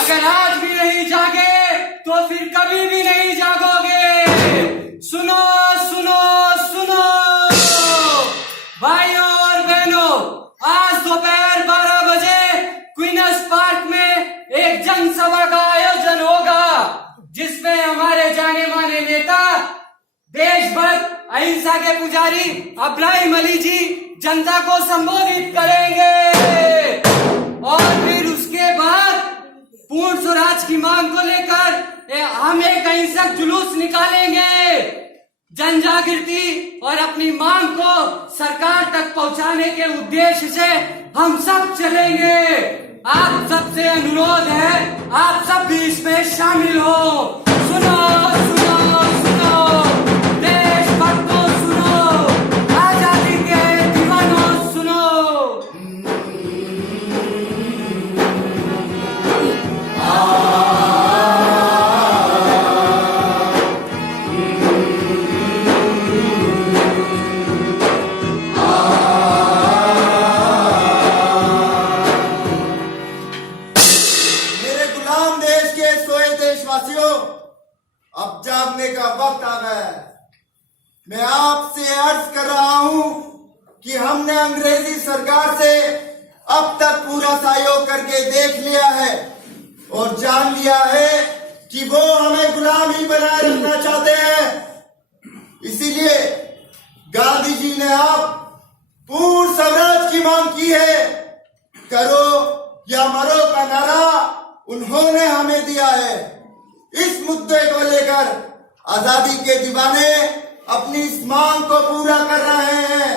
अगर आज भी नहीं जागे तो फिर कभी भी नहीं जागोगे। सुनो सुनो सुनो भाइयों और बहनों, आज दोपहर 12 बजे क्वीनस पार्क में एक जनसभा का आयोजन होगा, जिसमें हमारे जाने माने नेता, देशभक्त, अहिंसा के पुजारी इब्राहिम अली जी जनता को संबोधित करेंगे और फिर उसके बाद पूर्ण स्वराज की मांग को लेकर हम एक अहिंसक जुलूस निकालेंगे। जन जागृति और अपनी मांग को सरकार तक पहुंचाने के उद्देश्य से हम सब चलेंगे। आप सबसे अनुरोध है, आप सब भी इसमें शामिल हो। सुनो सुनो सुनो देशभक्तों, सुनो आजादी के दीवानों, सुनो। अब जागने का वक्त आ गया है। मैं आपसे अर्ज कर रहा हूं कि हमने अंग्रेजी सरकार से अब तक पूरा सहयोग करके देख लिया है और जान लिया है कि वो हमें गुलाम ही बनाए रखना चाहते हैं। इसीलिए गांधी जी ने अब पूर्ण स्वराज की मांग की है। करो या मरो का नारा उन्होंने हमें दिया है। इस मुद्दे को लेकर आजादी के दीवाने अपनी इस मांग को पूरा कर रहे हैं।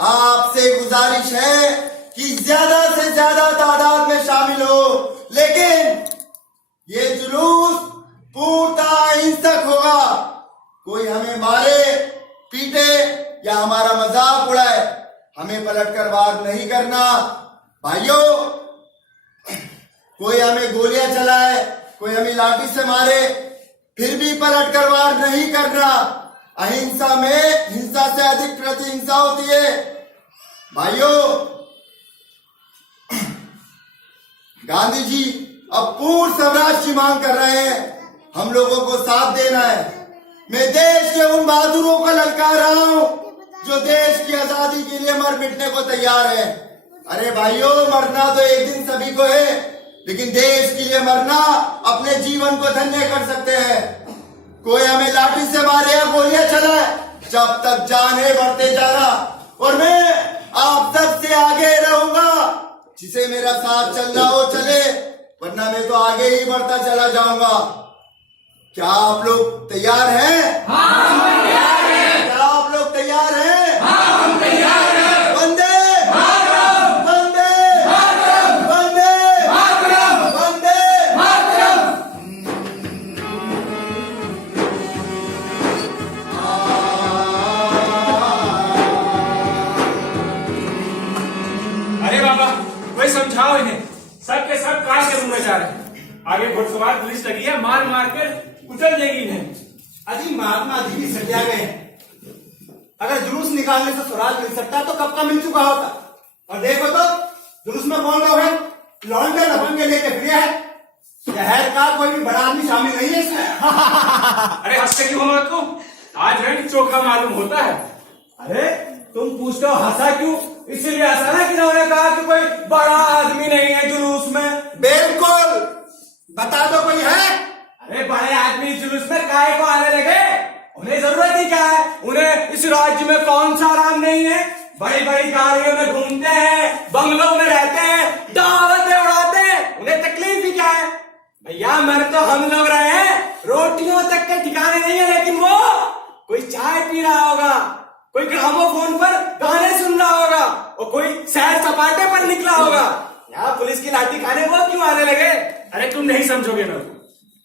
आपसे गुजारिश है कि ज्यादा से ज्यादा तादाद में शामिल हो, लेकिन ये जुलूस पूर्णतः अहिंसक होगा। कोई हमें मारे पीटे या हमारा मजाक उड़ाए, हमें पलटकर वार नहीं करना। भाइयों, कोई हमें गोलियां चलाए, कोई हमें लाठी से मारे, फिर भी पलट कर वार नहीं करना। अहिंसा में हिंसा से अधिक प्रतिहिंसा होती है। भाइयों, गांधी जी अब पूर्ण स्वराज की मांग कर रहे हैं। हम लोगों को साथ देना है। मैं देश के उन बहादुरों को ललकार रहा हूं जो देश की आजादी के लिए मर मिटने को तैयार है। अरे भाइयों, मरना तो एक दिन सभी को है, लेकिन देश के लिए मरना अपने जीवन को धन्य कर सकते हैं। कोई हमें लाठी से मारे या गोलियां चलाए, जब तक जान है बढ़ते जाना। और मैं आप सबसे आगे रहूंगा। जिसे मेरा साथ चलना हो चले, वरना मैं तो आगे ही बढ़ता चला जाऊंगा। क्या आप लोग तैयार हैं? हाँ, हम तैयार हैं। क्या आप लोग तैयार हैं? हाँ, हम तैयार हैं। वंदे मातरम, वंदे मातरम, वंदे मातरम, वंदे मातरम। अरे बाबा, कोई समझाओ इन्हें। सब के सब कार के रूम में जा रहे हैं। आगे घुड़सवार पुलिस लगी है, मार मार कर कुचल देगी इन्हें। अजी महात्मा जी भी सत्याग्रह है। अगर जुलूस निकालने से स्वराज मिल सकता तो कब का मिल चुका होता। और देखो तो जुलूस में कौन लोग हैं? लौंडे लफंगे लेके फिरे है। शहर का कोई भी बड़ा आदमी शामिल नहीं है इसमें। अरे हंसते क्यों हो को? आज रंग चोखा मालूम होता है। अरे तुम पूछते हो हंसा क्यों? इसीलिए हंसा ना कि इन्होंने कहा कि कोई बड़ा आदमी नहीं है जुलूस में। बिल्कुल, बता दो कोई है? अरे बड़े आदमी जुलूस में काहे को आने लगे? उन्हें जरूरत ही क्या है? उन्हें इस राज्य में कौन सा आराम नहीं है? बड़ी बड़ी गाड़ियों में घूमते हैं, बंगलों में रहते हैं, दावतें उड़ाते हैं। उन्हें तकलीफ ही क्या है? भैया मर तो हम लोग रहे हैं, रोटियों तक के ठिकाने नहीं है। लेकिन वो कोई चाय पी रहा होगा, कोई ग्रामोफोन पर गाने सुन रहा होगा, और कोई सैर सपाटे पर निकला होगा। यहाँ पुलिस की लाठी खाने वो क्यों आने लगे? अरे तुम नहीं समझोगे ना।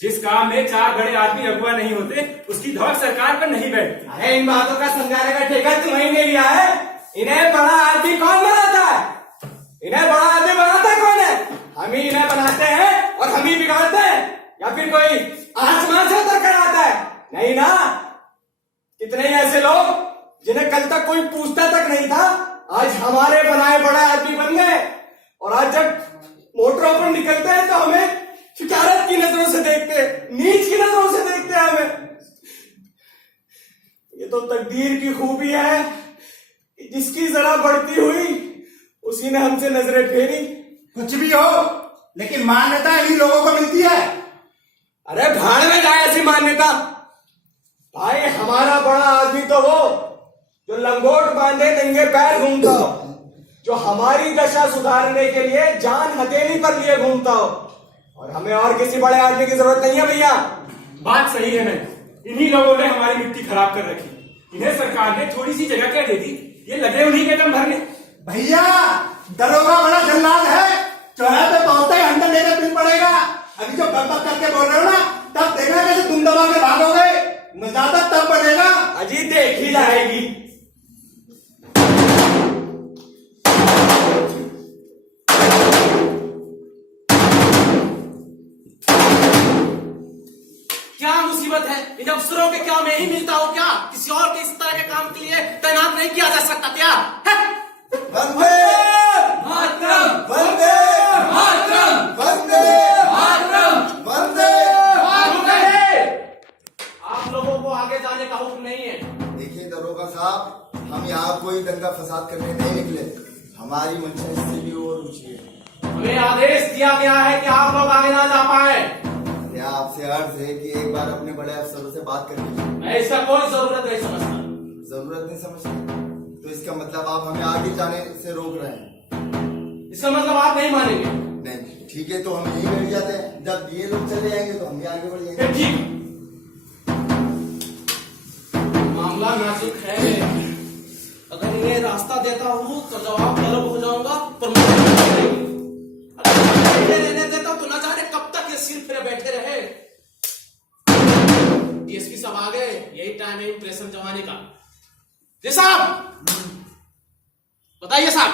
जिस काम में चार बड़े आदमी अगुआ नहीं होते, उसकी धौक सरकार पर नहीं बैठती। अरे इन बातों का समझाने का ठेका तुम्हें नहीं लिया है। इन्हें बड़ा आदमी कौन बनाता है? इन्हें बड़ा आदमी बनाता कौन है? हम ही इन्हें बनाते हैं और हम ही बिगाड़ते हैं, या फिर कोई आसमान से उतर कर आता है? नहीं ना। कितने ही ऐसे लोग जिन्हें कल तक कोई पूछता तक नहीं था, आज हमारे बनाए बड़े आदमी बन गए। और आज जब मोटरों पर निकलते हैं तो हमें शिकारत की नजरों से देखते हैं, नीच की नजरों से देखते हैं हमें। ये तो तकदीर की खूबी है कि जिसकी जरा बढ़ती हुई उसी ने हमसे नजरें फेरी। कुछ भी हो, लेकिन मान्यता इन्हीं लोगों को मिलती है। अरे भाड़ में जाए ऐसी मान्यता। भाई हमारा बड़ा आदमी तो वो जो लंगोट बांधे नंगे पैर घूमता हो, जो हमारी दशा सुधारने के लिए जान हथेली पर लिए घूमता हो। और हमें और किसी बड़े आदमी की जरूरत नहीं है भैया। बात सही है नहीं। इन्हीं लोगों ने हमारी मिट्टी खराब कर रखी। इन्हें सरकार ने थोड़ी सी जगह क्या दे दी, ये लगे उन्हीं के दम भरने। भैया दरोगा बड़ा जल्लाद है। चौराहे पे पहुंचते ही हंटर लेकर फिर पड़ेगा। अभी जो बक करके बोल रहे हो ना, तब देखना कैसे तुम दबा के भागोगे। नजाकत तब बढ़ेगा। अजी देख ही जाएगी। क्या मुसीबत है? इन अफसरों के क्या मैं ही मिलता हूँ क्या? किसी और के इस तरह के काम के लिए तैनात नहीं किया जा सकता क्या? वंदे मातरम, वंदे मातरम, वंदे मातरम, वंदे। आप लोगों को आगे जाने का हुक्म नहीं है। देखिए दरोगा साहब, हम यहाँ कोई दंगा फसाद करने नहीं निकले। हमारी मंशा इससे भी और ऊंची है। हमें आदेश दिया गया है कि आप लोग आगे ना जा पाए। क्या आपसे अर्ज है कि एक बार अपने बड़े अफसरों से बात कर लीजिए। मैं इसका कोई जरूरत नहीं समझता। जरूरत नहीं समझते तो इसका मतलब आप हमें आगे जाने से रोक रहे हैं। इसका मतलब आप नहीं मानेंगे। नहीं, ठीक है, तो हम यही बैठ जाते हैं। जब ये लोग चले जाएंगे तो हम भी आगे बढ़ जाएंगे। ठीक, मामला नाजुक है। अगर इन्हें रास्ता देता हूँ तो जवाब तलब हो जाऊंगा, पर अगर रहने देता तो न जाने कब तक ये सिर पे बैठे रहे। डीएसपी साहब आ गए, यही टाइम है इंप्रेशन जमाने का। जी साहब, बताइए साहब।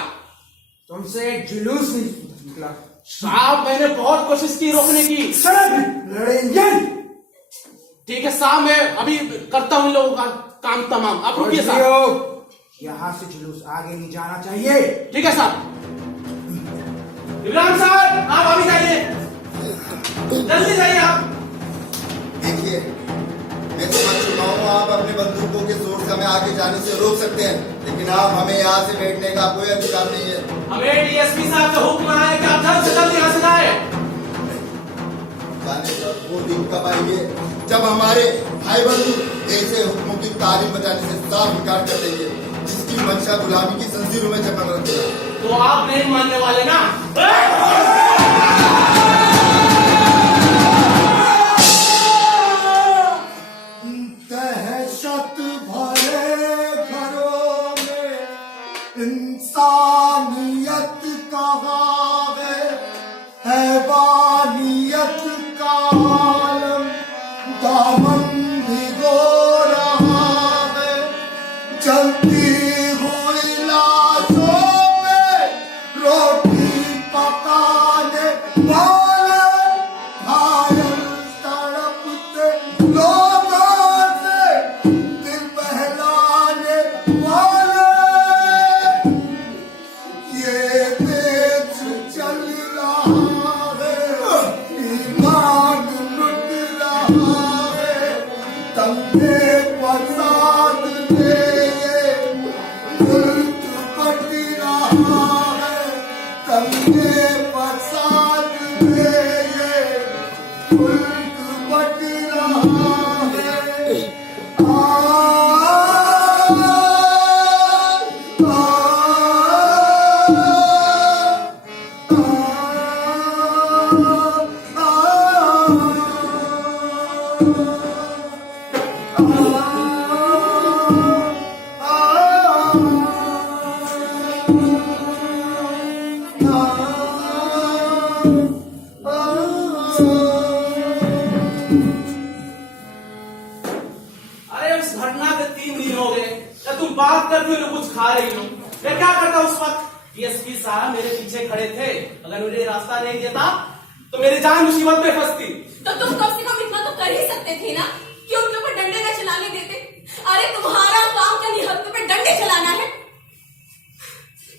तुमसे एक जुलूस निकला। साहब मैंने बहुत कोशिश की रोकने की। लड़ेंगे। ठीक है साहब, मैं अभी करता हूँ इन लोगों का काम तमाम। आप रुकिए साहब। यहाँ से जुलूस आगे नहीं जाना चाहिए। ठीक है साहब। इब्राहिम साहब आप अभी जाइए, जल्दी जाइए आप। देखिए, मैं समझ चुका हूँ आप अपने बंदूकों के जोर से हमें आगे जाने से रोक सकते हैं, लेकिन आप हमें यहाँ से बैठने का कोई अधिकार नहीं है। हमें डीएसपी साहब का हुक्म आया है कि आप जल्द से जल्द यहाँ से जाए। जाने पर वो दिन कब आएंगे जब हमारे भाई बंधु ऐसे हुक्मों की तारीफ बजाने से साफ इनकार कर देंगे। जिसकी मंशा गुलामी की जंजीरों में जकड़ रखी है। तो आप नहीं मानने वाले ना? दहशत भरे घरों में इंसानियत कहाँ है, हैवानियत का आलम दामन भिगो रहा है। चलती हुई लाशों पे रोटी पकाने वाले घायल तड़पते लोगों से दिल बहलाने वाले ये देश चल रहा है, ईमान लुट रहा है। दंगे फसाद में ये मुल्क बट रहा है, दंगे फसाद में ये मुल्क बट रहा है। अरे उस घटना के 3 दिन हो गए, या तुम बात करती हो कुछ खा रही हो। मैं क्या करता उस वक्त? डीएसपी साहब मेरे पीछे खड़े थे, अगर मुझे रास्ता नहीं देता तो मेरी जान मुसीबत में फंसती। तो तुम कम से कम इतना तो कर ही सकते थे ना कि उनके ऊपर डंडे न चलाने देते। अरे तुम्हारा काम क्या निहत्थे पे डंडे चलाना है?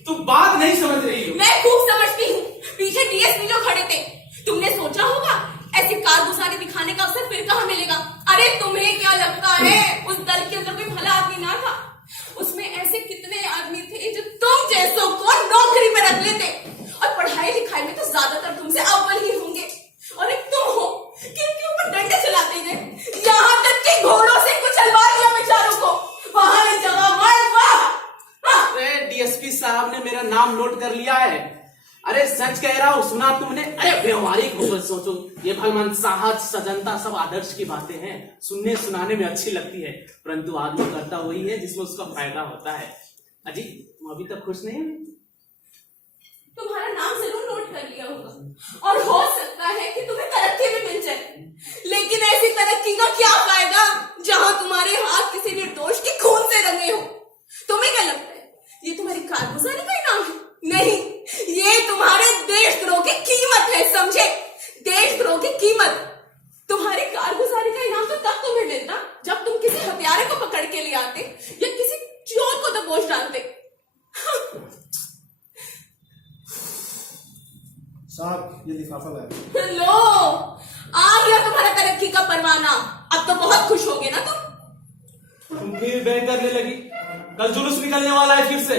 तुम बात नहीं समझ रही हो। मैं खूब समझती हूँ। पीछे डीएसपी जो खड़े थे, तुमने सोचा होगा ऐसी कारगुजारी दिखाने का अवसर फिर कहाँ मिलेगा? अरे तुम्हें क्या लगता है उस दल के अंदर कोई भला आदमी ना था? उसमें ऐसे कितने आदमी थे जो तुम जैसों को नौकरी पे रख लेते, और पढ़ाई लिखाई में तो ज्यादातर तुमसे अव्वल ही होंगे। और एक तुम हो कि इनके ऊपर डंडे चलाते गए, यहाँ तक कि घोड़ों से कुचलवा दिया बेचारों को। वहां जगह वाह। अरे डीएसपी साहब ने मेरा नाम नोट कर लिया है। अरे सच कह रहा हूँ, सुना तुमने? अरे व्यवहारिक होकर सोचो, ये भगवान साहस सजनता सब आदर्श की बातें हैं, सुनने सुनाने में अच्छी लगती है, परंतु आदमी करता वही है जिसमें उसका फायदा होता है। अजी तुम अभी तक खुश नहीं हो? तुम्हारा नाम जरूर नोट कर लिया होगा, और हो सकता है कि तुम्हें तरक्की भी मिल जाए, लेकिन ऐसी तरक्की का क्या फायदा जहां तुम्हारे हाथ किसी निर्दोष के खून से रंगे हो? तुम्हें क्या लगता है ये तुम्हारी कारगुजारी का इनाम है? नहीं, ये तुम्हारे देशद्रोह की कीमत है, समझे? देशद्रोह की कीमत। तुम्हारी कारगुजारी का इनाम तो तब तुम्हें मिलता जब तुम किसी हत्यारे को पकड़ के ले आते या किसी चोर को दबोच डालते। साहब ये लिफाफा लाए। लो, आ गया तुम्हारा तरक्की का परवाना। अब तो बहुत खुश होगे ना तुम? तुम फिर बहक करने लगी। कल जुलूस निकलने वाला है फिर से।